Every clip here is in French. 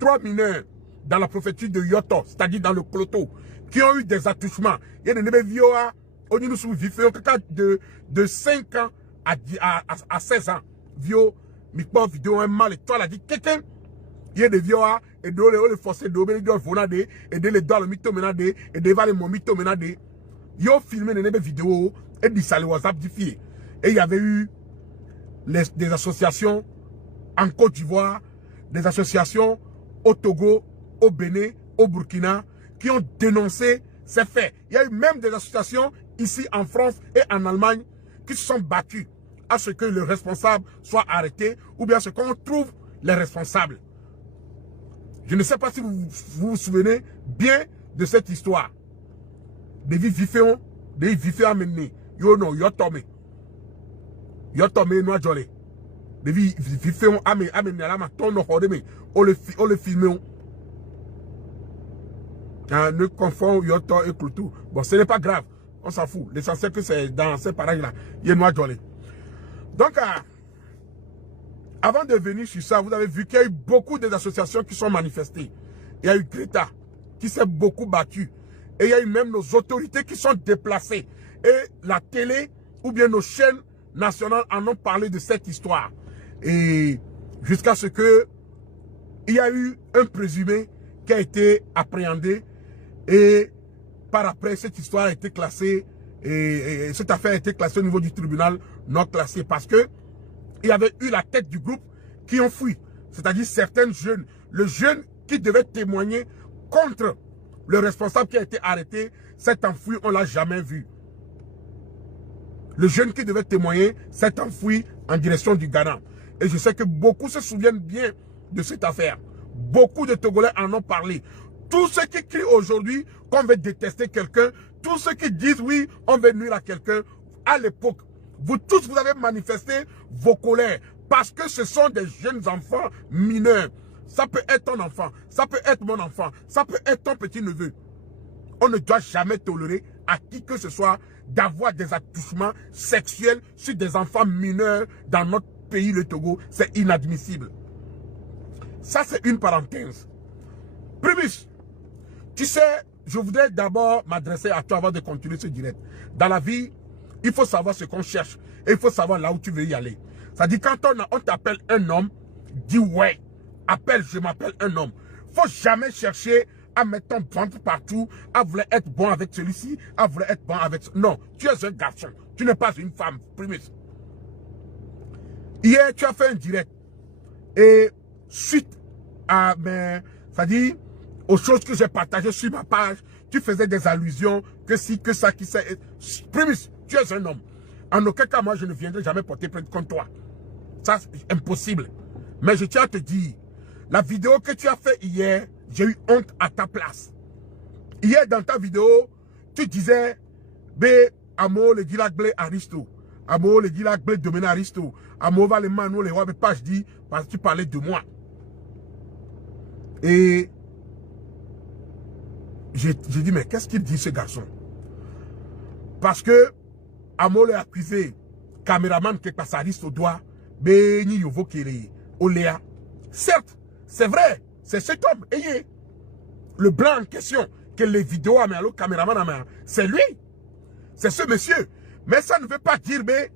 3 mineurs dans la préfecture de Yoto, c'est-à-dire dans le Kloto, qui ont eu des attouchements. Il y a des viols de 5 ans à 16 ans. Vio, mikpo vidéo un mal et toi la dit quelqu'un. Il y a des viols et de les forcer de vonade et de les doigts le mytho menade et de les mytho menade. Ils ont filmé des vidéos et dit ça le WhatsApp diffusé. Et il y avait eu des associations en Côte d'Ivoire, des associations au Togo, au Bénin, au Burkina, qui ont dénoncé ces faits. Il y a eu même des associations ici en France et en Allemagne qui se sont battues à ce que le responsable soit arrêté ou bien à ce qu'on trouve les responsables. Je ne sais pas si vous vous souvenez bien de cette histoire. Des viféons amenés. Yo non, yo tomé. Yo tomé noa jolé. Des viféons amenés à la ton no hodeme. On le filme. Ne confond Yoto et Kloutou. Bon, ce n'est pas grave. On s'en fout. L'essentiel que c'est dans ces parages-là. Il y a noa jolé. Donc, avant de venir sur ça, vous avez vu qu'il y a eu beaucoup d'associations qui sont manifestées. Il y a eu Greta qui s'est beaucoup battue. Et il y a eu même nos autorités qui sont déplacées. Et la télé ou bien nos chaînes nationales en ont parlé de cette histoire. Et jusqu'à ce que il y a eu un présumé qui a été appréhendé. Et par après, cette histoire a été classée. Et cette affaire a été classée au niveau du tribunal non classé. Parce que il y avait eu la tête du groupe qui ont fui. C'est-à-dire certains jeunes. Le jeune qui devait témoigner contre le responsable qui a été arrêté, s'est enfui, on ne l'a jamais vu. Le jeune qui devait témoigner s'est enfui en direction du Ghana. Et je sais que beaucoup se souviennent bien de cette affaire. Beaucoup de Togolais en ont parlé. Tous ceux qui crient aujourd'hui qu'on veut détester quelqu'un, tous ceux qui disent oui, on veut nuire à quelqu'un, à l'époque, vous tous, vous avez manifesté vos colères parce que ce sont des jeunes enfants mineurs. Ça peut être ton enfant, ça peut être mon enfant, ça peut être ton petit-neveu. On ne doit jamais tolérer à qui que ce soit d'avoir des attouchements sexuels sur des enfants mineurs dans notre pays, le Togo. C'est inadmissible. Ça, c'est une parenthèse. Primus, tu sais, je voudrais d'abord m'adresser à toi avant de continuer ce direct. Dans la vie, il faut savoir ce qu'on cherche et il faut savoir là où tu veux y aller. C'est-à-dire, quand on t'appelle un homme, dis ouais. Appelle, je m'appelle un homme. Faut jamais chercher à mettre ton ventre partout, à vouloir être bon avec celui-ci, à vouloir être bon avec... Non, tu es un garçon, tu n'es pas une femme, Primus. Hier, tu as fait un direct. Et suite à mes... C'est-à-dire, aux choses que j'ai partagées sur ma page, tu faisais des allusions, que si, que ça, qui sait... Primus, tu es un homme. En aucun cas, moi, je ne viendrai jamais porter plainte contre toi. Ça, c'est impossible. Mais je tiens à te dire, la vidéo que tu as fait hier, j'ai eu honte à ta place. Hier, dans ta vidéo, tu disais, bé, amo le dilag blé aristo, amo le dilag blé domaine aristo, amo va le mano le wabe pas, je dis, parce que tu parlais de moi. Et j'ai dit, mais qu'est-ce qu'il dit ce garçon? Parce que, amo le accusé, caméraman qui passe aristo doigt, bé, ni yovo kere, oléa. Certes, c'est vrai, c'est cet homme, ayez. Le blanc en question, que les vidéos à le caméraman, c'est lui. C'est ce monsieur. Mais ça ne veut pas dire, mais,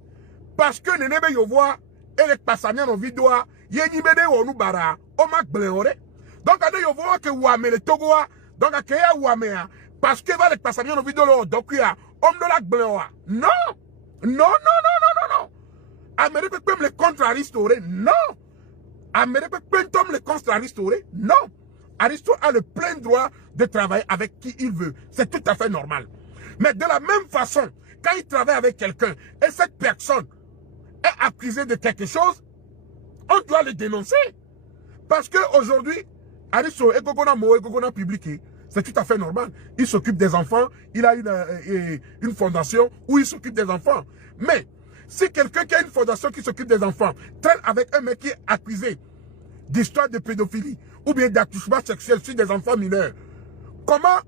parce que Nenebe Yovoa, et les passamiens en vidéo, Yenibede ou nous bara, on m'a bléoré. Donc, à Yovoa que Ouame, le Togoa, donc à Kea Ouamea, parce que va les passamiens en vidéo, donc il y a, homme de la bléoa. Non! Non, non, non, non, non, non. Amérique peut me le contre-restaurer. Non! Amérique peut le contre-restaurer. Non! Aristote a le plein droit de travailler avec qui il veut. C'est tout à fait normal. Mais de la même façon, quand il travaille avec quelqu'un et cette personne est accusée de quelque chose, on doit le dénoncer. Parce qu'aujourd'hui, Aristote est publié. C'est tout à fait normal. Il s'occupe des enfants. Il a une fondation où il s'occupe des enfants. Mais si quelqu'un qui a une fondation qui s'occupe des enfants traîne avec un mec qui est accusé d'histoire de pédophilie ou bien d'attouchement sexuel sur des enfants mineurs, comment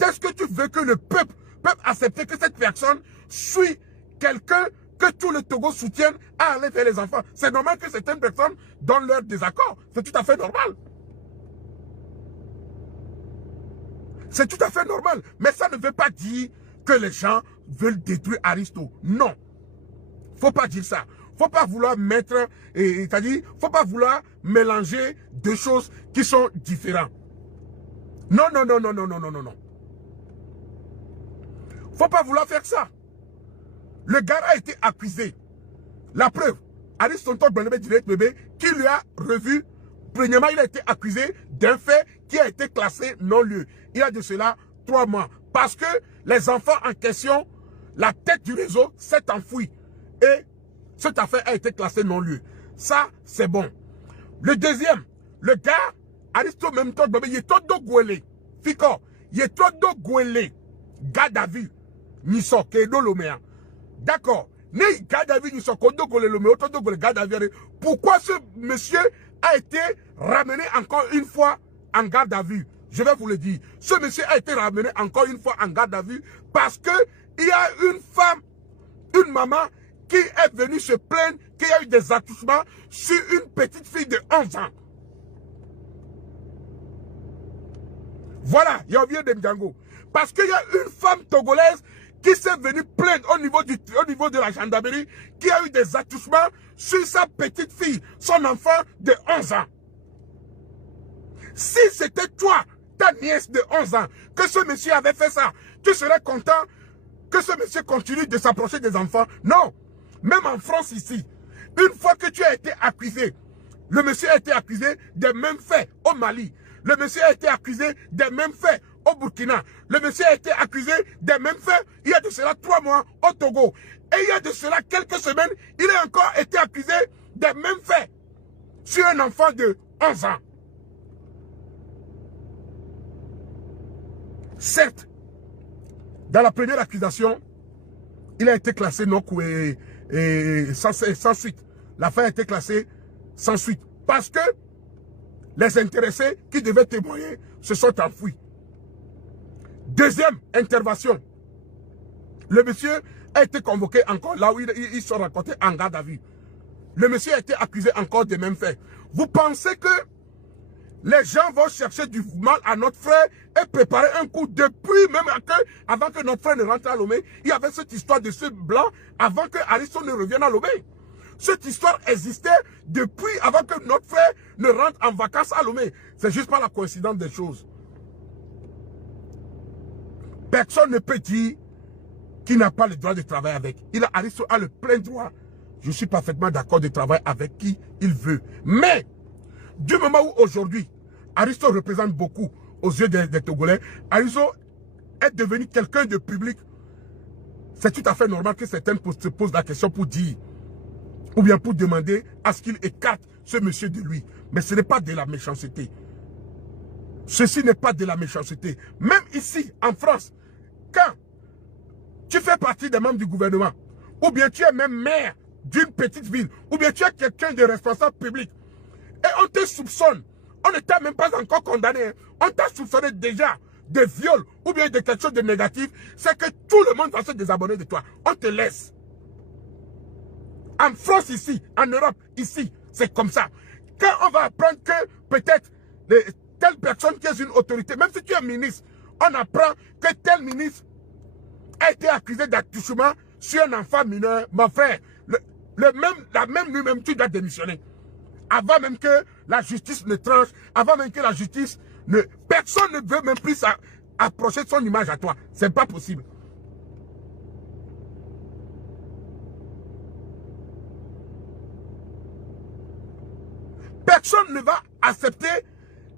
est-ce que tu veux que le peuple peut accepter que cette personne suit quelqu'un que tout le Togo soutienne à aller vers les enfants? C'est normal que certaines personnes donnent leur désaccord. C'est tout à fait normal. C'est tout à fait normal. Mais ça ne veut pas dire que les gens veulent détruire Aristo. Non. Faut pas dire ça. Faut pas vouloir mettre, c'est-à-dire, faut pas vouloir mélanger deux choses qui sont différentes. Non, non, non, non, non, non, non, non, non. Faut pas vouloir faire ça. Le gars a été accusé. La preuve, Aristote Bébé, qui lui a revu, premièrement, il a été accusé d'un fait qui a été classé non-lieu. Il y a de cela 3 mois. Parce que les enfants en question, la tête du réseau s'est enfouie. Et cette affaire a été classée non-lieu. Ça, c'est bon. Le deuxième, le gars, Aristote même Bébé, il est tout de Fico, il est tout de garde à vue. Niso, Kedo Lomea. D'accord. Pourquoi ce monsieur a été ramené encore une fois en garde à vue? Je vais vous le dire. Ce monsieur a été ramené encore une fois en garde à vue parce que il y a une femme, une maman qui est venue se plaindre qu'il y a eu des attouchements sur une petite fille de 11 ans. Voilà, il y a oublié de Mdjango. Parce qu'il y a une femme togolaise qui s'est venue plaindre au niveau de la gendarmerie, qui a eu des attouchements sur sa petite fille, son enfant de 11 ans. Si c'était toi, ta nièce de 11 ans, que ce monsieur avait fait ça, tu serais content que ce monsieur continue de s'approcher des enfants? Non. Même en France ici, une fois que tu as été accusé, le monsieur a été accusé des mêmes faits au Mali. Le monsieur a été accusé des mêmes faits au Burkina. Le monsieur a été accusé des mêmes faits il y a de cela 3 mois au Togo. Et il y a de cela quelques semaines, il a encore été accusé des mêmes faits sur un enfant de 11 ans. Certes, dans la première accusation, il a été classé non sans suite. L'affaire a été classée sans suite. Parce que les intéressés qui devaient témoigner se sont enfouis. Deuxième intervention. Le monsieur a été convoqué encore là où ils sont racontés en garde à vue. Le monsieur a été accusé encore des mêmes faits. Vous pensez que les gens vont chercher du mal à notre frère et préparer un coup depuis même avant que notre frère ne rentre à Lomé? Il y avait cette histoire de ce blanc avant que Aristo ne revienne à Lomé. Cette histoire existait depuis avant que notre frère ne rentre en vacances à Lomé. C'est juste pas la coïncidence des choses. Personne ne peut dire qu'il n'a pas le droit de travailler avec. Aristo a le plein droit. Je suis parfaitement d'accord de travailler avec qui il veut. Mais, du moment où aujourd'hui, Aristo représente beaucoup aux yeux des Togolais, Aristo est devenu quelqu'un de public. C'est tout à fait normal que certains se posent la question pour dire, ou bien pour demander à ce qu'il écarte ce monsieur de lui. Mais ce n'est pas de la méchanceté. Ceci n'est pas de la méchanceté. Même ici, en France, quand tu fais partie des membres du gouvernement, ou bien tu es même maire d'une petite ville, ou bien tu es quelqu'un de responsable public, et on te soupçonne, on ne t'a même pas encore condamné, on t'a soupçonné déjà de viol, ou bien de quelque chose de négatif, c'est que tout le monde va se désabonner de toi. On te laisse. En France ici, en Europe ici, c'est comme ça. Quand on va apprendre que peut-être telle personne qui est une autorité, même si tu es ministre, on apprend que tel ministre a été accusé d'attouchement sur un enfant mineur, mon frère, la même nuit même, tu dois démissionner. Avant même que la justice ne tranche, avant même que la justice ne... Personne ne veut même plus approcher de son image à toi. C'est pas possible. Personne ne va accepter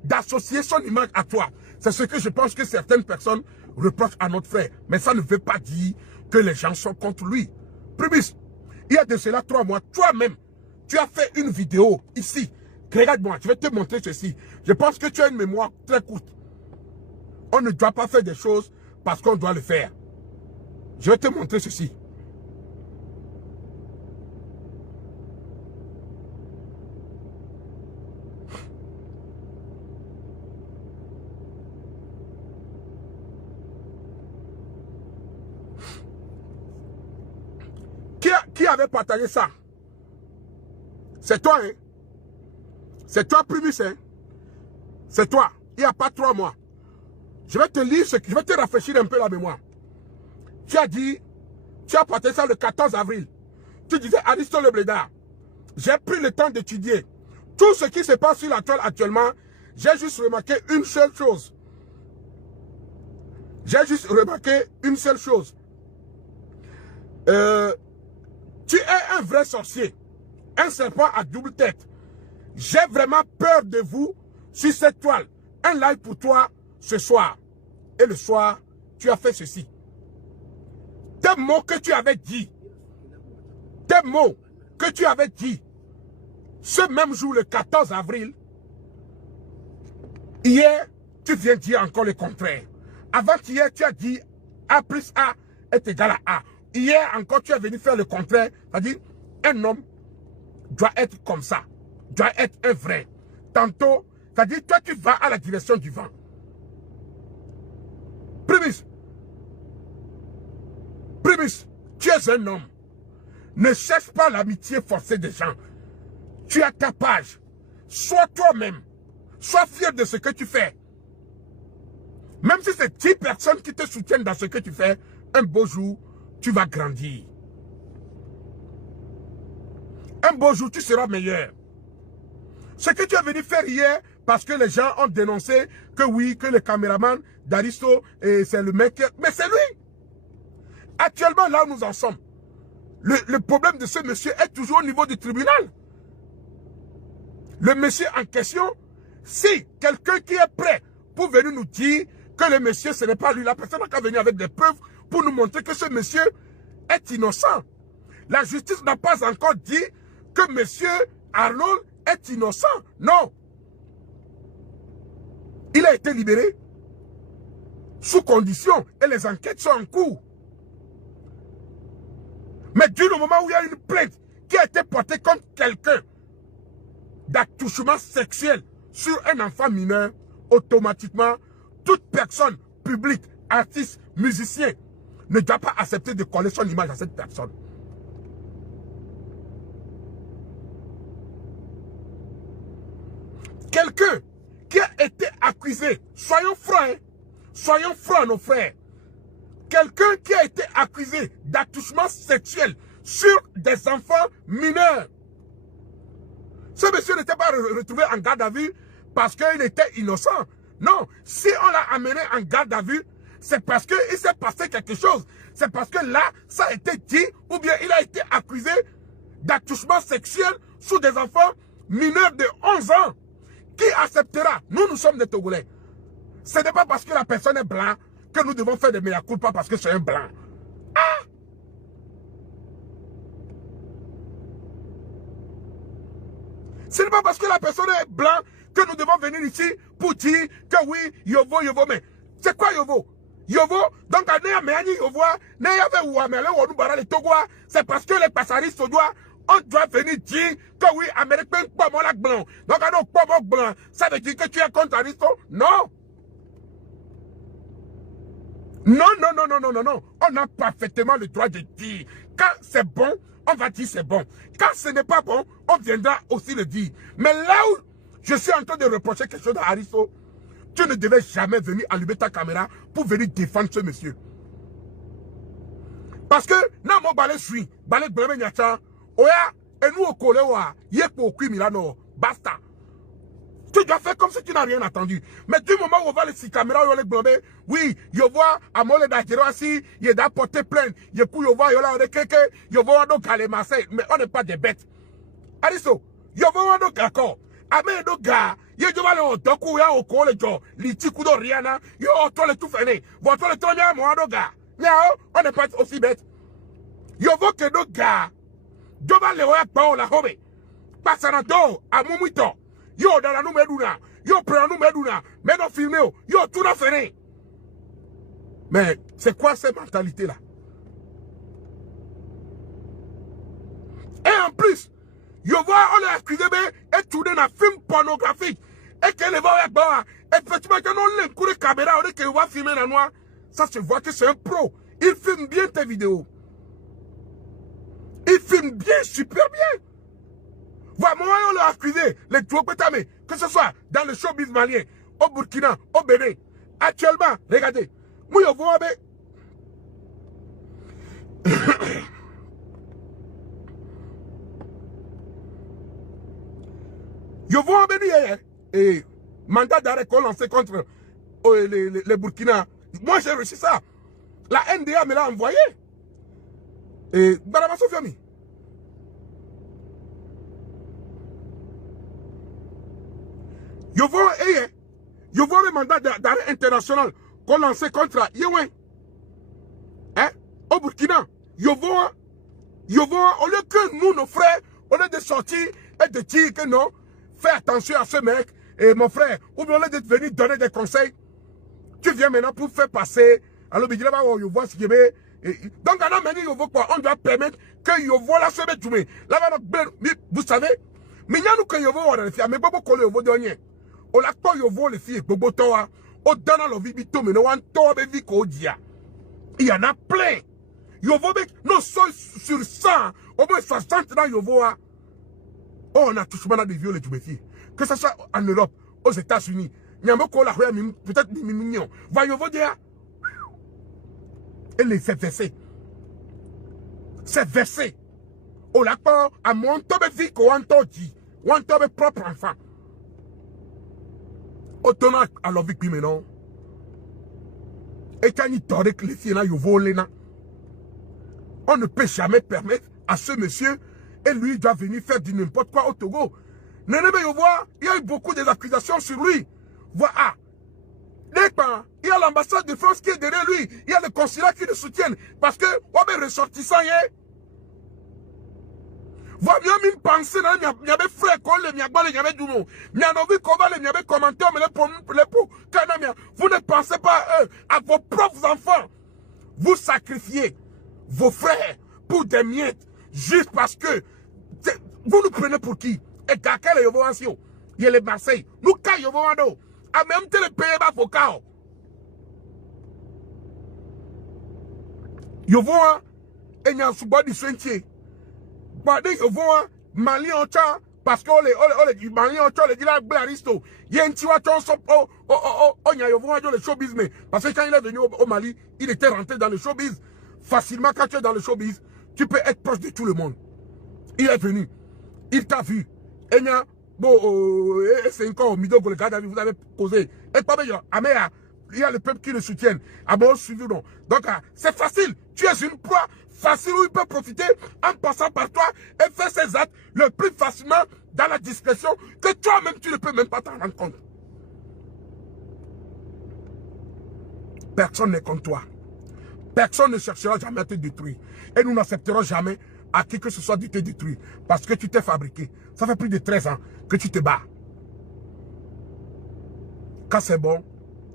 d'associer son image à toi. C'est ce que je pense que certaines personnes reprochent à notre frère. Mais ça ne veut pas dire que les gens sont contre lui. Primus, il y a de cela 3 mois, toi-même, tu as fait une vidéo ici. Regarde-moi, je vais te montrer ceci. Je pense que tu as une mémoire très courte. On ne doit pas faire des choses parce qu'on doit le faire. Je vais te montrer ceci. Qui avait partagé ça? C'est toi, hein? C'est toi, Primus, hein? C'est toi. Il n'y a pas 3 mois. Je vais te lire, je vais te rafraîchir un peu la mémoire. Tu as dit, tu as porté ça le 14 avril. Tu disais, Aristo Le Blédard, j'ai pris le temps d'étudier tout ce qui se passe sur la toile actuellement. J'ai juste remarqué une seule chose. J'ai juste remarqué une seule chose. Tu es un vrai sorcier. Un serpent à double tête. J'ai vraiment peur de vous sur cette toile. Un live pour toi ce soir. Et le soir, tu as fait ceci. Tes mots que tu avais dit. Tes mots que tu avais dit. Ce même jour, le 14 avril. Hier, tu viens dire encore le contraire. Avant-hier, tu as dit A plus A est égal à A. Hier encore, tu es venu faire le contraire. C'est-à-dire, un homme doit être comme ça. Doit être un vrai. Tantôt, c'est-à-dire, toi, tu vas à la direction du vent. Primus, tu es un homme. Ne cherche pas l'amitié forcée des gens. Tu as ta page. Sois toi-même. Sois fier de ce que tu fais. Même si c'est 10 personnes qui te soutiennent dans ce que tu fais, un beau jour, tu vas grandir. Un beau jour, tu seras meilleur. Ce que tu es venu faire hier, parce que les gens ont dénoncé que oui, que le caméraman d'Aristo, c'est le mec, mais c'est lui. Actuellement, là où nous en sommes, le problème de ce monsieur est toujours au niveau du tribunal. Le monsieur en question, si quelqu'un qui est prêt pour venir nous dire que le monsieur, ce n'est pas lui, la personne qui a venu avec des preuves pour nous montrer que ce monsieur est innocent. La justice n'a pas encore dit que monsieur Arnold est innocent. Non. Il a été libéré sous condition et les enquêtes sont en cours. Mais du moment où il y a une plainte qui a été portée contre quelqu'un d'attouchement sexuel sur un enfant mineur, automatiquement, toute personne publique, artiste, musicien, ne doit pas accepter de coller son image à cette personne. Quelqu'un qui a été accusé, soyons francs, nos frères. Quelqu'un qui a été accusé d'attouchement sexuel sur des enfants mineurs. Ce monsieur n'était pas retrouvé en garde à vue parce qu'il était innocent. Non, si on l'a amené en garde à vue, c'est parce qu'il s'est passé quelque chose. C'est parce que là, ça a été dit, ou bien il a été accusé d'attouchement sexuel sur des enfants mineurs de 11 ans. Qui acceptera? Nous sommes des Togolais. Ce n'est pas parce que la personne est blanche que nous devons faire des mea culpa parce que c'est un blanc. Ah! Ce n'est pas parce que la personne est blanche que nous devons venir ici pour dire que oui, Yovo, mais c'est quoi Yovo? Yovo, donc c'est parce que les passaristes on doit venir dire que oui, Américain, pas mon lac blanc. Donc, pas mon blanc. Ça veut dire que tu es contre Aristo? Non. Non. On a parfaitement le droit de dire. Quand c'est bon, on va dire c'est bon. Quand ce n'est pas bon, on viendra aussi le dire. Mais là où je suis en train de reprocher quelque chose à Aristo, tu ne devais jamais venir allumer ta caméra pour venir défendre ce monsieur. Parce que, non, mon balai suit, balai blâme nyata, oya, et nous au kolewa, yé pour Milano, basta. Tu dois faire comme si tu n'as rien attendu. Mais du moment où on va les caméras, on les blâmer, oui, yo vois, à mon d'Ajero assis, il a porté plainte, il pour yo voir, yo là, on est quelqu'un, yo vois, donc, à les Marseille, mais on n'est pas des bêtes. Aristo, yo vois, donc, d'accord. Amé, donc, gars, yo vois, le doku, ya, au kole, jo, li tikudo, riana, yo, toi, le tout fainé, votre le tonya, moi, donc, gars. On n'est pas aussi bête. Yo vois que nos gars, Doba le oya pa la hobe. Passanado, à Mumuito. Yo dans la meduna. Yo prend nous meduna. Mais non filmé. Yo tout n'a fait. Mais c'est quoi cette mentalité-là? Et en plus, yo vois, on l'a accusé et tout dans un film pornographique. Et que les voix effectivement, que non les coups de caméra, on est que va filmer la noix. Ça se voit que c'est un pro. Il filme bien tes vidéos. Il filme bien, super bien. Voilà, moi, on l'a accusé, les Tuopetame, que ce soit dans le showbiz malien, au Burkina, au Bénin. Actuellement, regardez. Moi, je vois avec. Je vois avec et mandat d'arrêt qu'on lançait contre les Burkina. Moi, j'ai reçu ça. La NDA me l'a envoyé. Et Barama Sofiami. Je vois le mandat d'arrêt international qu'on lançait contre Yewen. Hein? Au Burkina. Je vois, au lieu que nous, nos frères, au lieu de sortir et de dire que non, fais attention à ce mec, et mon frère, ou bien au lieu de venir donner des conseils, tu viens maintenant pour faire passer. Alors, je vois ce qu'il y a. Donc, on doit permettre que je vois la semaine du vous savez, mais il y a nous que je vois les filles, mais pas beaucoup le dernier. On a pas je vois les filles, Bobo Toa, au dans le vibito, mais non, il y en a plein. Je vois, non, sur 100, au moins 60 dans je vois. Oh, on a toujours mal de violer du métier. Que ce soit en Europe, aux États-Unis, il y a peut-être des millions. Voyez vous dire. Et c'est versé. C'est versé. On l'a pas à mon tobe vie qu'on dit. On tobe propre enfant. Autant à la vie maintenant. Et quand il t'aurait que les filles là, ils volent. On ne peut jamais permettre à ce monsieur, et lui il doit venir faire du n'importe quoi au Togo. Il y a eu beaucoup d'accusations sur lui. Voilà. Il y a l'ambassade de France qui est derrière lui. Il y a le consulat qui le soutiennent. Parce que, on est ressortissant, voilà, il y a une pensée, il y avait frère, il y avait du mot. Il y avait commenté, vous ne pensez pas à vos propres enfants. Vous sacrifiez vos frères pour des miettes, juste parce que vous nous prenez pour qui? Et quelqu'un les Yovoansio, il y a les Marseille, nous quand Yovoando, à même temps les Pays-Bas pour Kao. Yovoa, et n'y a souvent du sentier. Badé Yovoa, Mali en chat, parce que les Mali en chat, les Dila Blaristo, Yen Tiwa Tonson, y a Yovoa dans le showbiz, mais parce que quand il est venu au Mali, il était rentré dans le showbiz. Facilement, quand tu es dans le showbiz, tu peux être proche de tout le monde. Il est venu. Il t'a vu. Et c'est encore au milieu de le vous avez causé. Et pas bien, il y a le peuple qui le soutienne. Ah bon, suivi non. Donc, c'est facile. Tu es une proie facile où il peut profiter en passant par toi et faire ses actes le plus facilement dans la discrétion que toi-même, tu ne peux même pas t'en rendre compte. Personne n'est comme toi. Personne ne cherchera jamais à te détruire. Et nous n'accepterons jamais à qui que ce soit de te détruire. Parce que tu t'es fabriqué. Ça fait plus de 13 ans que tu te bats. Quand c'est bon,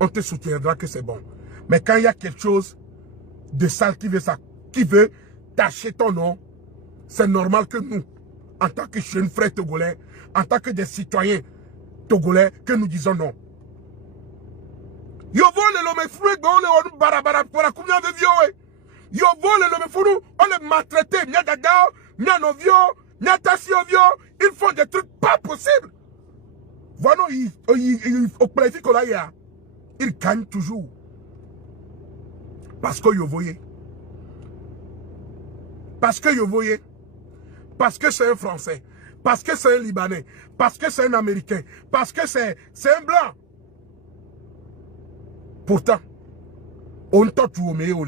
on te soutiendra que c'est bon. Mais quand il y a quelque chose de sale qui veut tâcher ton nom, c'est normal que nous, en tant que jeunes frères togolais, en tant que des citoyens togolais, que nous disons non. Yo vole l'homme fou et on barabara pour la combien de vieux. Yo vole l'homme fou, on les maltraité, n'y a dada, n'y a nos vieux, n'y a tassi aux vieux, ils font des trucs pas possibles. Voilà, au plaisir qu'on a hier, ils gagnent toujours. Parce que yo voyez. Parce que yo voyez. Parce que c'est un Français. Parce que c'est un Libanais. Parce que c'est un Américain. Parce que c'est un Blanc. Pourtant, on t'a tout au meilleur.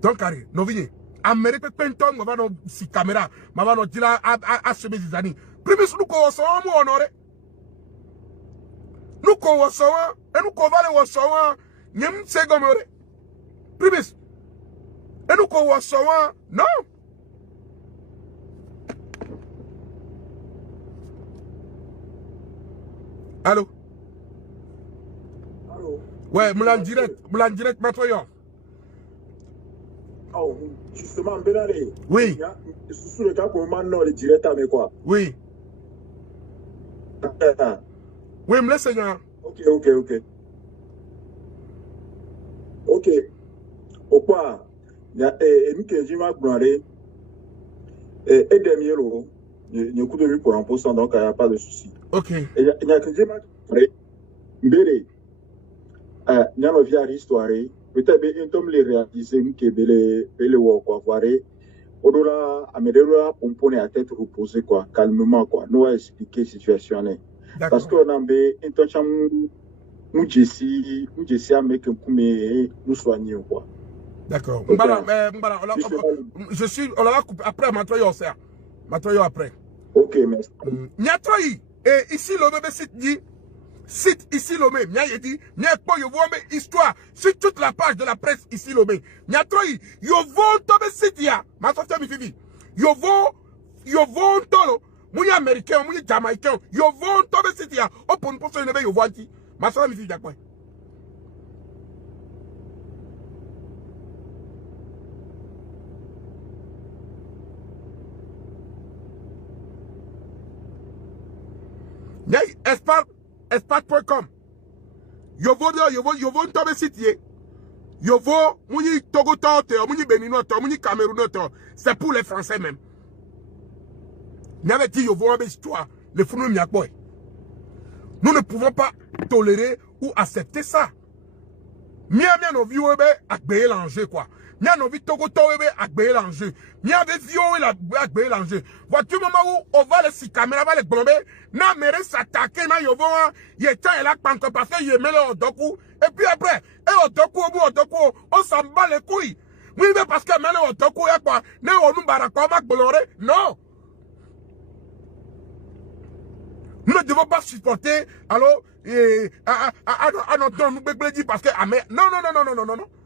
Donc, allez, nous venons. Amérique, penton, on va nous si caméra, on va nous dire à ce mes années. Premier, nous commençons à nous honorer. Nous commençons et nous commençons à nous honorer. Premier, et nous commençons non. Allô? Ouais, Moulin direct, maintenant. Oh, justement, Benale. Oui. Sous le cas qu'on maintenant le direct avec quoi? Oui. Oui, me laisse, Seigneur. Ok. Ok. Au quoi? Il y a une question à demander. Et demi-euro. Il y a un coup de vue pour 1%, donc il n'y a pas de souci. Ok. Il y a une question à demander. mbere nyano via histoire peut-être un tom les réaliser que bele wo quoi voir odola amedera pompone à tête reposée quoi calmement quoi nous a expliquer situation parce que on a un temps cham mujesi avec kume nous soigner quoi. D'accord. Je suis on l'a coupé après Matoyo après. OK, merci. Nyatroyi et ici le bébé site ici Lomé, Nya dit, Nya pas yo vois mais histoire sur toute la page de la presse ici Lomé. Nyatroyi, yo vont tomber site ya, ma soeur mi fifi. Yo vont tolo, mouy américain, mouy jamaïcain, yo vont tomber site ya. Oh pour nous poser une yo voit qui, ma soeur mi fifi d'accord. Nya Espat.com. Yo vont tomber site ye. Yo vont mouni Togo tote, mouni Benino to, mouni Cameroun to. C'est pour les Français même. N'avait dit yo vont histoire, les fourneaux miakboy. Nous ne pouvons pas tolérer ou accepter ça. Mia no viewebe akbeye l'enjeu quoi. Mia no vi Togo tobe akbeye l'enjeu. Mia ve viowe la akbeye l'enjeu. Vois-tu moment où on va les si caméra va les blomber, na mere s'attaquer na yovo ye tient la panque parce que ye mele odoku et puis après et odoku on s'en bat les couilles. Oui mais parce que mele odoku ya quoi, ne onu baraka mak bolore. Non. Nous ne devons pas supporter alors nous bégledi parce que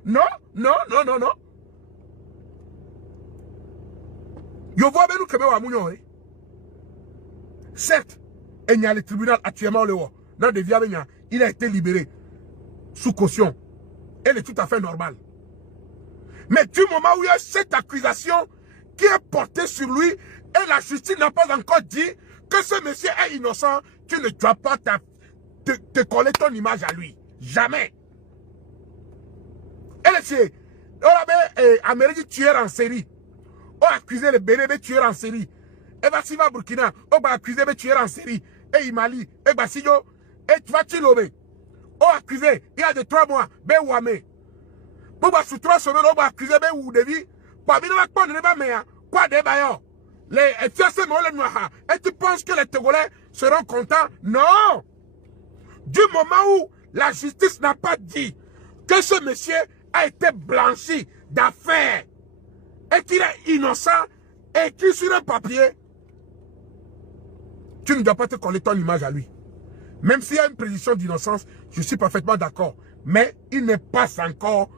non. Yo vois ben nous kebe wa munyo. Certes, il y a le tribunal actuellement il a été libéré sous caution. Elle est tout à fait normale. Mais du moment où il y a cette accusation qui est portée sur lui et la justice n'a pas encore dit que ce monsieur est innocent, tu ne dois pas te coller ton image à lui. Jamais. Elle est Amérique tueur en série. On a accusé le Bénin tueur en série. Et bah si va Burkina, on va accuser le tueur en série. Et Mali, et bah si yo, et tu vas Chilomé. On a accusé, il y a de 3 mois, ben Ouamé. Pour bah sous 3 semaines, on va accuser ben Oudevi. Parmi nous, pas de débat, mais quoi de baillons. Les FCC Molé Noir. Et tu penses que les Togolais seront contents? Non! Du moment où la justice n'a pas dit que ce monsieur a été blanchi d'affaires et qu'il est innocent, écrit sur un papier, tu ne dois pas te coller ton image à lui. Même s'il y a une présomption d'innocence, je suis parfaitement d'accord. Mais il n'est pas encore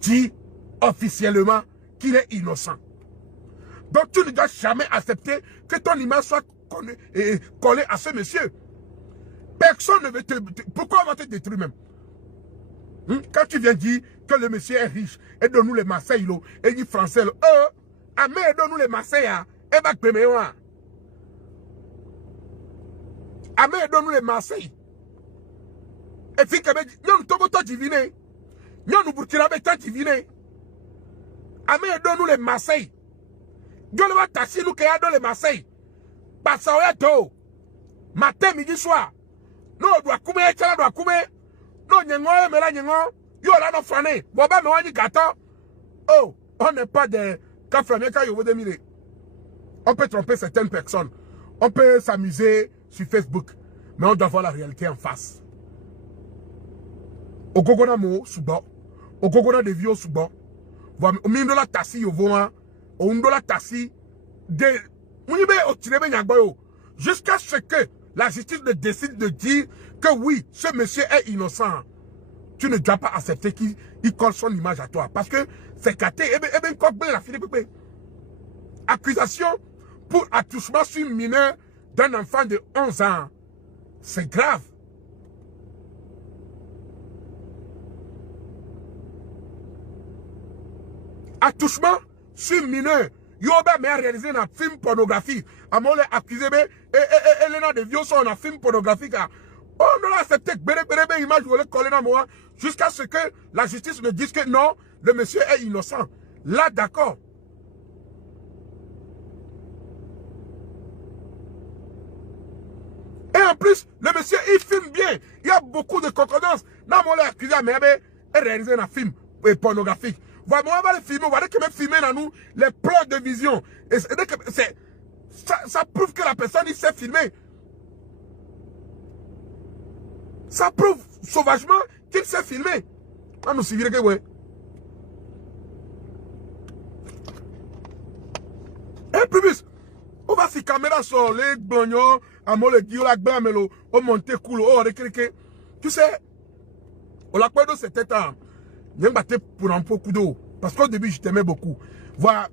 dit officiellement qu'il est innocent. Donc tu ne dois jamais accepter que ton image soit collée à ce monsieur. Personne ne veut te... Pourquoi on va te détruire même? Quand tu viens dire que le monsieur est riche, et donne-nous les Marseillais, et dit français, mais donne-nous les Marseillais, et va te mettre. Amé donne-nous les Marseillais. Et puis, nous Togo diviné. Nous Burkina Faso diviné. Amé donne-nous les Marseillais. Dieu le va tasser nous qui a dans les Marseillais. Parce que matin, midi, soir. Nous doit couper, nous doit couper. Nous n'yongo, mais là n'yongo. Yo là non fané. Boba me wani gâteau. Oh, on n'est pas des caframés quand yo veut demirer. On peut tromper certaines personnes. On peut s'amuser sur Facebook. Mais on doit voir la réalité en face. Au Gogona Mo, Souba. Au Gogona de Vio, Souba. Au Mindola Tassi, au Voa. Au Mindola Tassi. Jusqu'à ce que la justice décide de dire que oui, ce monsieur est innocent. Tu ne dois pas accepter qu'il colle son image à toi. Parce que c'est caté. Accusation pour attouchement sur mineur d'un enfant de 11 ans. C'est grave. Attouchement sur mineur. Yoba m'a réalisé un film pornographique. À mon accusé, et les de vieux sont un film pornographique. On doit accepter que image vous le coller dans moi jusqu'à ce que la justice me dise que non, le monsieur est innocent. Là, d'accord. Et en En plus, le monsieur, il filme bien. Il y a beaucoup de concordance. Non, on l'a accusé, mais il a réalisé un film pornographique. Voilà, on va le filmer, on va dire que même filmer dans nous les plans de vision. Et ça prouve que la personne, il sait filmer. Ça prouve sauvagement qu'il sait filmer. On nous suivre que ouais. Et plus, on va si caméra sur les blognos, à moi le guillot, la glamelo, on monte cool, oh, tu sais, on l'a quoi c'était un. Je me pour un peu d'eau. Parce qu'au début, je t'aimais beaucoup. Voilà.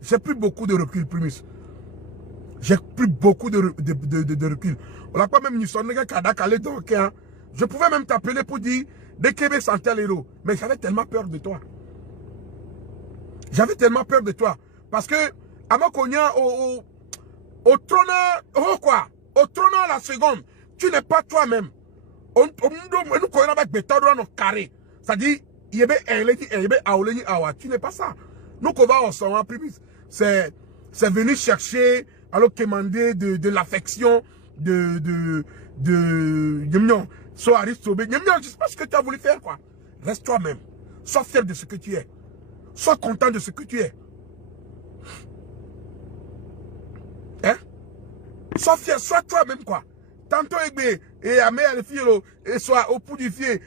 J'ai pris beaucoup de recul, Primus. J'ai pris beaucoup de recul. On l'a pas même ni sonné qu'à je pouvais même t'appeler pour dire des Québec sans tel héros. Mais j'avais tellement peur de toi. J'avais tellement peur de toi. Parce que, à mon cognac, au trône, au trône la seconde, tu n'es pas toi-même. On nous connaît avec méthode dans nos carrés. C'est-à-dire, tu n'es pas ça. Nous, qu'on va au son Primus. C'est venu chercher, alors demander de l'affection, sois Aristobé. Je sais pas ce que tu as voulu faire, quoi. Reste toi-même. Sois fier de ce que tu es. Sois content de ce que tu es. Hein? Sois fier, sois toi-même, quoi. Tantôt, et à mes filles, et soit au bout du fier,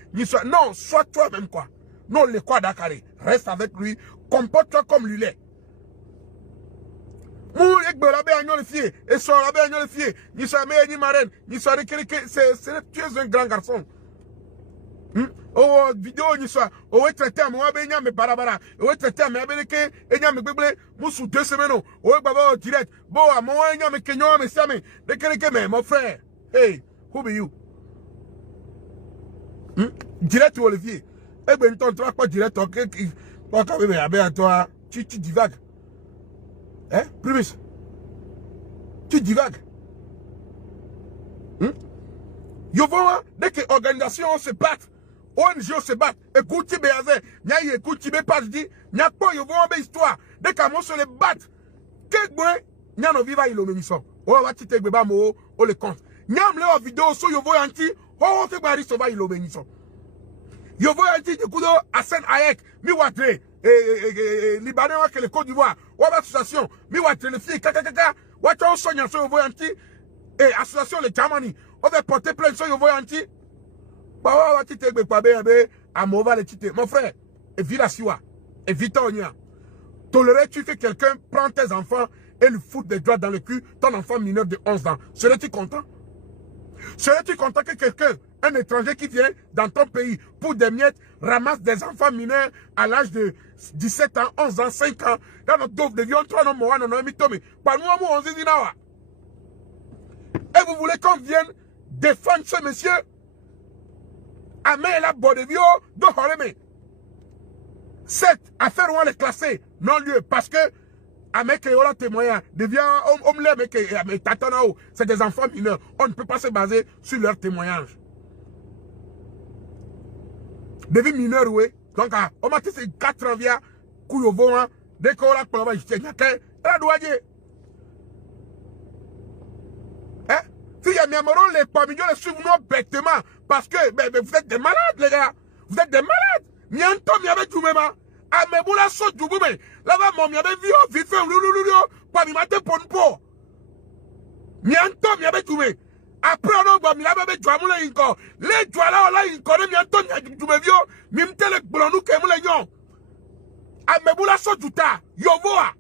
non, sois toi-même, quoi. Non, les quoi d'accord. Reste avec lui, comporte-toi comme lui l'est. Tu es un grand garçon. Oh, vidéo, ni soit, oh, traité à moi, ben, mais barabara, oh, traité à moi, ben, et y'a me béblé, moussou 2 semaines, oh, baba, direct, bon, à moi, y'a me kenyon, mais ça, mais, de mon frère, hey, who be you? Direct ou Olivier, eh ben, ton trois pas direct, ok, pas quand même, à toi, tu divagues. Hein, Primus? Tu divagues. Yovo, dès que l'organisation se bat, ONG se bat, écoute, béazé, n'y a écoute, pas dit, n'y a pas yovo, histoire. Dès qu'à moi se les bat, qu'est-ce que n'y a no viva il omenisson. Oh, va te te beba mo, oh le compte. N'y a m'le vidéo sur yovo anti, oh, te bari se va il omenisson. Yovo anti, de kudo, Hassan Hayek, mi watre, Libanais, que le Côte d'Ivoire, ou association, mi watre, le fille, kaka, watre, on soigne sur yovo anti, et association, le Germany. On va porter plein de choses, vous voyez, anti. Bah, mon frère, évite la siwa, évite onia. Tolérerais-tu que quelqu'un prend tes enfants et lui fout des doigts dans le cul, ton enfant mineur de 11 ans? Serais-tu content? Serais-tu content que quelqu'un, un étranger qui vient dans ton pays pour des miettes, ramasse des enfants mineurs à l'âge de 17 ans, 11 ans, 5 ans, dans notre dove de viande, 3 ans, et vous voulez qu'on vienne défendre ce monsieur? Amé la Bodevio de Horeme. Cette affaire, on les classer non-lieu parce que Amé Keola témoignage devient homme c'est des enfants mineurs. On ne peut pas se baser sur leur témoignage. Devient mineur, oui. Donc, on m'a dit c'est 4 ans via Kouyovo, dès qu'on a pour la douanier. Si y a mes morons, les pamillons les suivent nous bêtement. Parce que vous êtes des malades, les gars. Vous êtes des malades. Mianto, m'y avait tout même. Ah, mais vous la saute du boum. Là-bas, mon m'y avait vu, vite fait, pas m'y mater pour une peau. Mianto, m'y avait tout même. Après, on a m'y avait joué à mon encore. Les joueurs là, ils connaissent mianto, m'y avait tout même. M'y m'y le blondou qui est mon légion. Ah, mais vous la saute du tas. Yo, voa.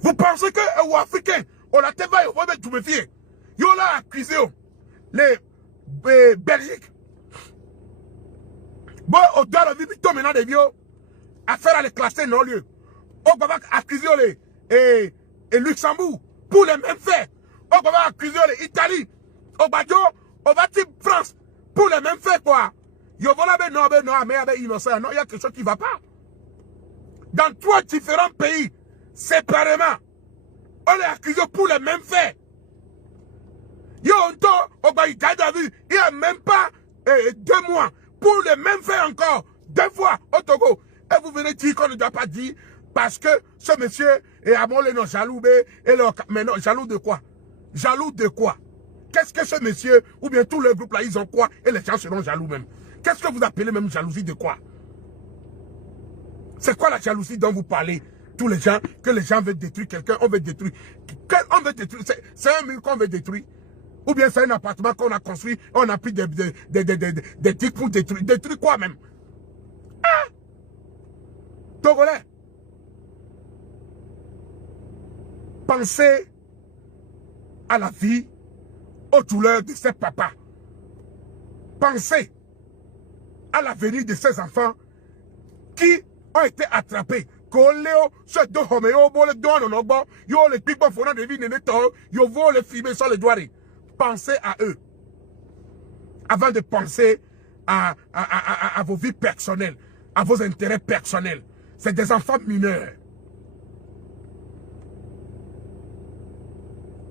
Vous pensez que, ou africain, on a été va, on va tout me fier. Yo là, accusé, les Belgique. Bon, au doigt de vie, maintenant des vieux, affaire à les classer non-lieu. On va accuser les Luxembourg pour les mêmes faits. On va accuser les Italie. On va dire France pour les mêmes faits, quoi. Yo voilà, non, mais innocent. Non, il y a quelque chose qui ne va pas. Dans 3 différents pays, séparément, on est accusé pour les mêmes faits. Yo, il n'y a même pas 2 mois pour les mêmes faits encore. 2 fois au Togo. Et vous venez dire qu'on ne doit pas dire Parce que ce monsieur est à mon non jaloux, mais non, jaloux de quoi? Jaloux de quoi? Qu'est-ce que ce monsieur, ou bien tout le groupe là, ils ont quoi? Et les gens seront jaloux même. Qu'est-ce que vous appelez même jalousie de quoi? C'est quoi la jalousie dont vous parlez? Tous les gens, que les gens veulent détruire quelqu'un, on veut détruire. On veut détruire, c'est un mur qu'on veut détruire. Ou bien c'est un appartement qu'on a construit, on a pris des trucs pour détruire. Détruire quoi même? Ah! Togolais. Pensez à la vie, aux douleurs de ses papas. Pensez à l'avenir de ses enfants qui ont été attrapés. Pensez à eux avant de penser à vos vies personnelles, à vos intérêts personnels. C'est des enfants mineurs.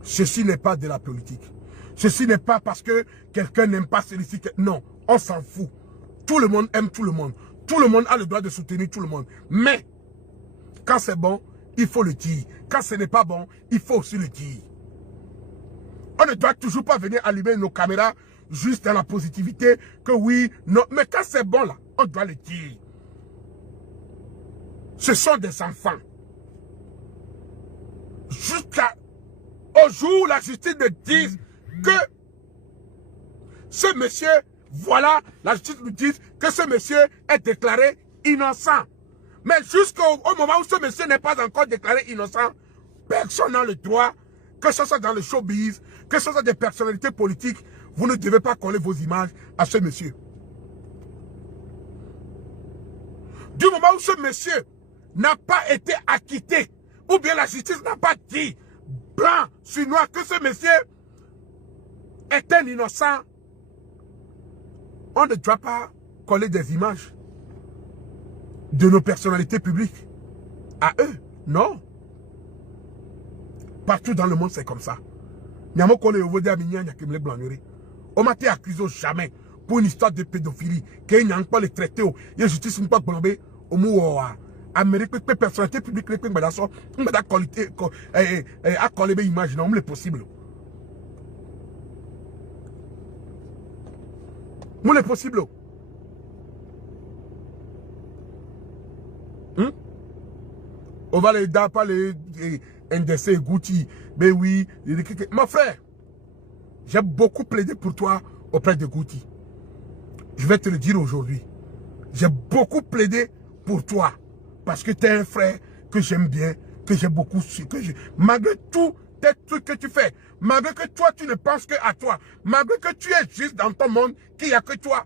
Ceci n'est pas de la politique. Ceci n'est pas parce que quelqu'un n'aime pas celui-ci. Non, on s'en fout. Tout le monde aime tout le monde. Tout le monde a le droit de soutenir tout le monde. Mais, quand c'est bon, il faut le dire. Quand ce n'est pas bon, il faut aussi le dire. On ne doit toujours pas venir allumer nos caméras juste dans la positivité que oui, non. Mais quand c'est bon là, on doit le dire. Ce sont des enfants. Jusqu'au jour où la justice me dise que ce monsieur, voilà, la justice nous dit que ce monsieur est déclaré innocent. Mais jusqu'au moment où ce monsieur n'est pas encore déclaré innocent, personne n'a le droit, que ce soit dans le showbiz, que ce soit des personnalités politiques, vous ne devez pas coller vos images à ce monsieur. Du moment où ce monsieur n'a pas été acquitté, ou bien la justice n'a pas dit blanc sur noir que ce monsieur est un innocent, on ne doit pas coller des images de nos personnalités publiques à eux. Non. Partout dans le monde, c'est comme ça. On m'a été accusé jamais pour une histoire de pédophilie. Qu'il n'y a pas le traité. Il y a justice pas blambé au mot. Amérique, personnalité publique, on m'a collé des images. Non, c'est possible. C'est possible. On va les dar, pas les NDC, Gucci, mais oui. Mon frère, j'ai beaucoup plaidé pour toi auprès de Gucci. Je vais te le dire aujourd'hui. J'ai beaucoup plaidé pour toi. Parce que tu es un frère que j'aime bien, que j'ai beaucoup su. Malgré tout tes trucs que tu fais, malgré que toi tu ne penses que à toi, malgré que tu es juste dans ton monde, qu'il n'y a que toi.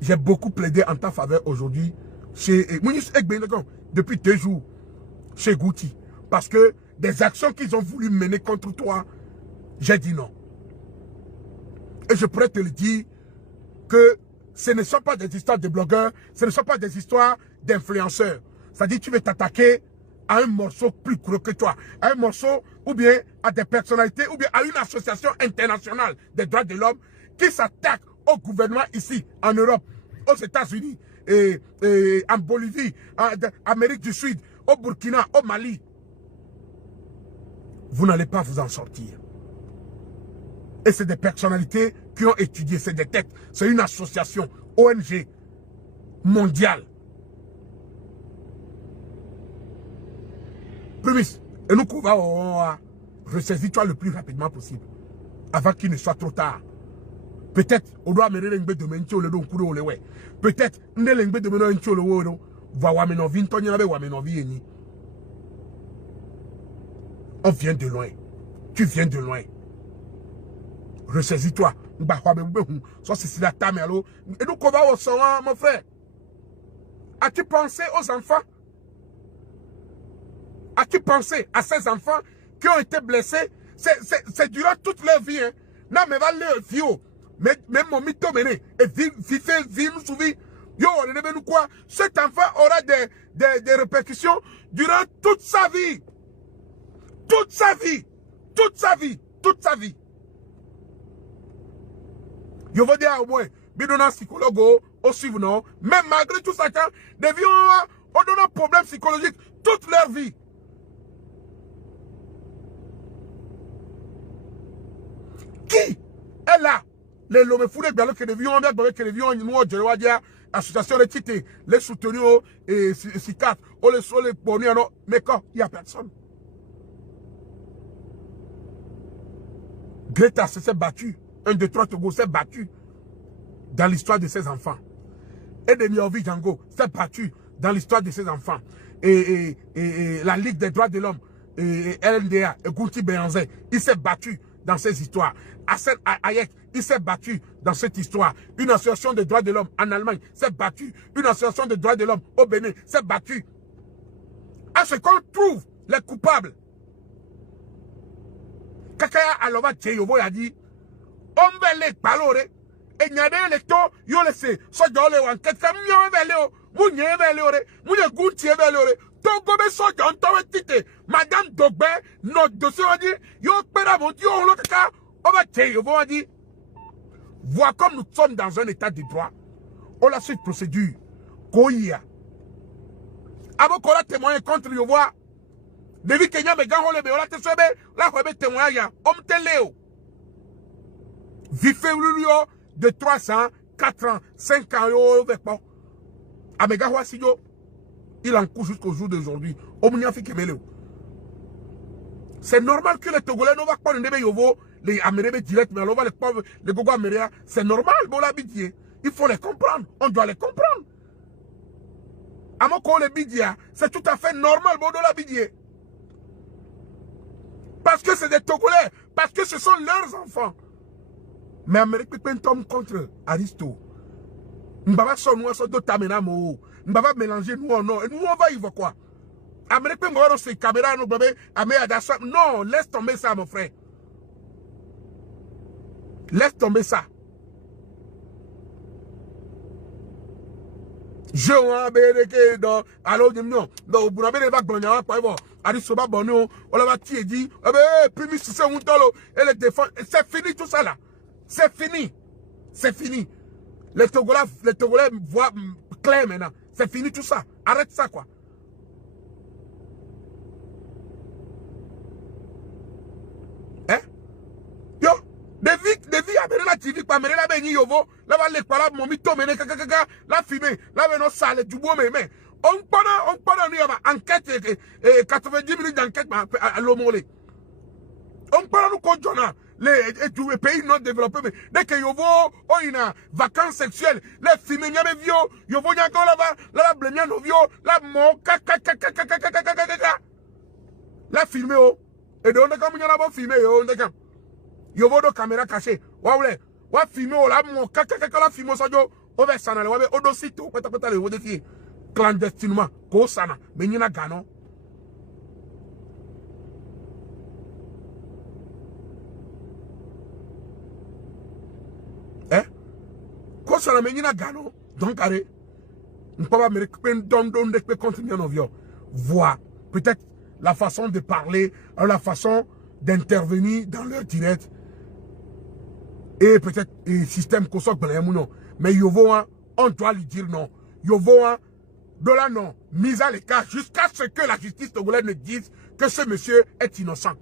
J'ai beaucoup plaidé en ta faveur aujourd'hui chez depuis 2 jours chez Gucci. Parce que des actions qu'ils ont voulu mener contre toi, j'ai dit non. Et je pourrais te le dire que ce ne sont pas des histoires de blogueurs, ce ne sont pas des histoires d'influenceurs. C'est-à-dire que tu veux t'attaquer à un morceau plus gros que toi, à un morceau ou bien à des personnalités ou bien à une association internationale des droits de l'homme qui s'attaque au gouvernement ici, en Europe, aux États-Unis, et en Bolivie, en Amérique du Sud, au Burkina, au Mali. Vous n'allez pas vous en sortir. Et c'est des personnalités qui ont étudié, c'est des têtes. C'est une association, ONG, mondiale. Prémisse, et nous va ressaisir-toi le plus rapidement possible, avant qu'il ne soit trop tard. Peut-être, on doit amener l'engbe de mentio le don kuro le we. Peut-être, ne l'engbe de mentio le wo va wamenovi ntonye na be wamenovi eni. On vient de loin. Tu viens de loin. Ressaisis-toi. Ça c'est la tamelo. Et nous va au son, mon frère. As-tu pensé aux enfants? As-tu pensé à ces enfants qui ont été blessés? C'est durant toute leur vie. Hein. Non, mais va leur vie. Même mon mytho mené. Et vive nous souvi. Yo, on quoi? Cet enfant aura des répercussions durant toute sa vie. Toute sa vie. Toute sa vie. Toute sa vie. Je veux dire au moins, bidona psychologue, au suivant, même malgré tout ça, devions On donne un problème psychologique toute leur vie. Qui est là? Les lomé foulés, bien que les vions, que les vions, nous, je dire, association de titres, les soutenus, et CICAT, ou les bonnets, mais quand il n'y a personne. Greta s'est battu. 1, 2, 3 Togo s'est battu dans l'histoire de ses enfants. Et de Niovi Django s'est battu dans l'histoire de ses enfants. Et la Ligue des droits de l'homme, et LNDA, et Gunti Beyanzé, il s'est battu dans ces histoires. Hassan Hayek, il s'est battu dans cette histoire. Une association des droits de l'homme en Allemagne s'est battue. Une association des droits de l'homme au Bénin s'est battue. À ce qu'on trouve les coupables. Kakaya Alova Tcheyovo a dit, on va les palore, et n'y a des lecteurs, yo le sait, so jole wan, qu'est-ce que m'y veleo, mounye velore, mounye gunti velore, togobe so jon towe tite, madame Dogbe, notre dossier a dit, yo pera mon dieu, on l'a kaka, on va Tcheyovo a dit, vois comme nous sommes dans un état de droit, on la suite procédure, koya. Avant qu'on a témoigné contre Yovoa, depuis Kenya me gagne le béola te sobe la hobe témoignage homme teleo vifeulio de 300 4 ans 5 ans yo avec pas amega wa sijo il en court jusqu'au jour d'aujourd'hui omnia fi kemelo. C'est normal que les Togolais ne va pas ne yovo les Américains direct mais on va les pauvres les gogo américains, c'est normal bon l'habitude, il faut les comprendre, on doit les comprendre. Amoko les bidia, c'est tout à fait normal bon l'habitude. Parce que c'est des Togolais, parce que ce sont leurs enfants. Mais Amérique peut tomber contre Aristo. Nous va son nous so dotamena mo. Nous va mélanger nous non, et nous on va y voir quoi. Amérique peut voir ces caméras nous bébé, non, laisse tomber ça mon frère. Laisse tomber ça. Je vois que dans alors non dans Bunabé va gagner quoi bon Aristo va bonno on va ti dit puis c'est un tolo et les défense c'est fini tout ça là. C'est fini. C'est fini. Les Togolais voient clair maintenant. C'est fini tout ça. Arrête ça quoi. Hein? Yo, des vies à la TV, pas mener la béni yovo, là va les parler, mon mito mener la fumée, là va nos salles du beau mais on parle nous enquête 90 minutes d'enquête à l'homolé. On parle nous contre les pays non développés mais dès que yovo on une vacances sexuelles, les fumées n'y a vieux, yovo n'y a encore là-bas, là blêmia nos vieux, là mon la filmé oh et de on est comme y en a pas filmé on est comme yovo do caméra cachée wa filmé oh là mon la filmé ça yo on va s'en aller wa be odosito kwata le wodefie clandestinement ko sana mais n'y na gano. Ko sana mais n'y na gano donc arrête on peut pas me récupérer don de continuer nos vieux voir peut-être la façon de parler, la façon d'intervenir dans leur direct et peut-être le système qu'on soit non. Mais Yovo, on doit lui dire non. Yovo, de là non, mise à l'écart jusqu'à ce que la justice togolaise ne dise que ce monsieur est innocent.